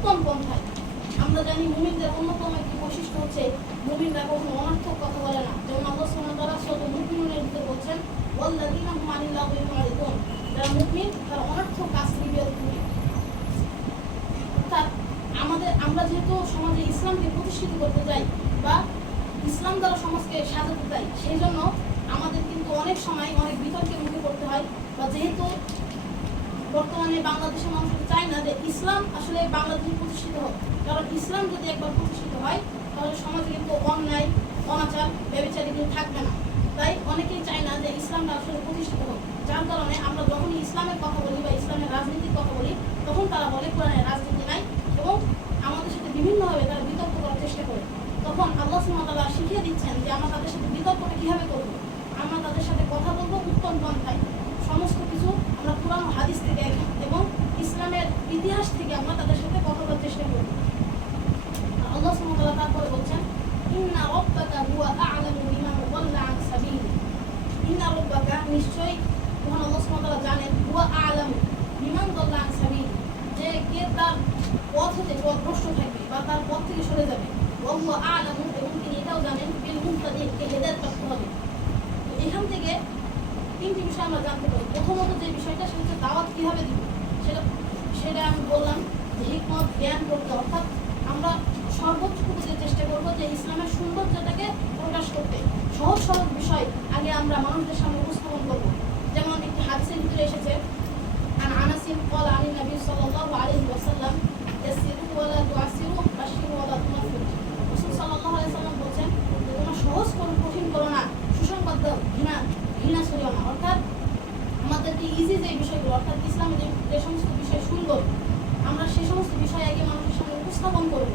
উত্তম পন্থায়। আমরা জানি মুমিনদের অন্যতম একটি বৈশিষ্ট্য হচ্ছে মুমিনরা কখনো অনর্থক কথা বলে না। যেমন আল্লাহ সুবহানাহু ওয়া তাআলা সূরা মুমিনুনের ভিতরে বলছেন ওয়াল্লাযীনা হুম আনিল লাগwi মুরিদুন, যারা মুমিন তারা অনর্থক কাজ থেকে বিরত থাকে। অর্থাৎ আমরা যেহেতু সমাজে ইসলামকে প্রতিষ্ঠিত করতে চাই বা ইসলাম দ্বারা সমাজকে সাজাতে চাই, সেই জন্য আমাদের কিন্তু অনেক সময় অনেক বিতর্কের মুখে পড়তে হয়। বা যেহেতু বর্তমানে বাংলাদেশের মানুষ চায় না যে ইসলাম আসলে বাংলাদেশে প্রতিষ্ঠিত হোক, কারণ ইসলাম যদি একবার প্রতিষ্ঠিত হয় তাহলে সমাজে কিন্তু অন্যায়, অনাচার, ব্যভিচার কিন্তু থাকবে না। তাই অনেকেই চায় না যে ইসলামটা আসলে প্রতিষ্ঠিত হোক। যার কারণে আমরা যখনই ইসলামের কথা বলি বা ইসলামের রাজনীতির কথা বলি, তখন তারা বলে কোরআনের রাজনীতি নাই, এবং আমাদের সাথে বিভিন্নভাবে তারা বিতর্ক করার চেষ্টা করে। তখন আল্লাহ সুবহানাহু ওয়া তাআলা শিখিয়ে দিচ্ছেন যে আমরা তাদের সাথে বিতর্কটা কিভাবে করবো। আমরা তাদের সাথে কথা বলবো উত্তম পন্থায়। সমস্ত কিছু আমরা কোরআন ও হাদিস থেকে এবং ইসলামের ইতিহাস থেকে আমরা তাদের সাথে কথা বলার চেষ্টা করব। আল্লাহ সুবহানাহু ওয়া তাআলা তারপরে বলছেন ইন্না রাব্বাকা হুয়া আ'লামু বিমান যাল্লা আন সাবিলি। ইন্না রাব্বাকা, নিশ্চয়ই মহান আল্লাহ সুবহানাহু ওয়া তাআলা জানেন, হুয়া আ'লামু বিমান যাল্লা আন সাবিলি, যে কে তার পথ হতে পথভ্রষ্ট থাকবে বা তার পথ থেকে সরে যাবে। ওয়া হুয়া আ'লামু, এবং তিনি এটাও জানেন বিল মুহতাদিন, কে হেদায়েত প্রাপ্ত হবে। তো এখান থেকে তিনটি বিষয় আমরা জানতে পারি। প্রথমত যে বিষয়টা, সেটা হচ্ছে দাওয়াত কীভাবে দিব। সেটা আমি বললাম যে হিকমত, জ্ঞান করতে, অর্থাৎ আমরা সর্বোচ্চটুকু যে চেষ্টা করবো যে ইসলামের সৌন্দর্যটাকে প্রকাশ করতে সহজ সহজ বিষয় আগে আমরা মানুষদের সামনে উপস্থাপন করবো। যেমন একটি হাদিসের ভিতরে এসেছে আন আনাসিন ক্বালা আনিন নবী সাল্লাল্লাহু আলাইহি ওয়াসাল্লাম ইয়াসসিরু ওয়া লা তুআসসিরু বাশশিরু ওয়া লা তুনাফিরু। রাসূল সাল্লাল্লাহু আলাইহি ওয়াসাল্লাম বলেন যে তোমরা সহজ করো, কঠিন করো না, সুসংবাদ দাও, ঘৃণা ছড়িও না। অর্থাৎ আমাদেরকে ইজি যে বিষয়গুলো, অর্থাৎ ইসলামে যে সমস্ত বিষয় সুন্দর, আমরা সেই সমস্ত বিষয় আগে মানুষের সামনে উপস্থাপন করবো।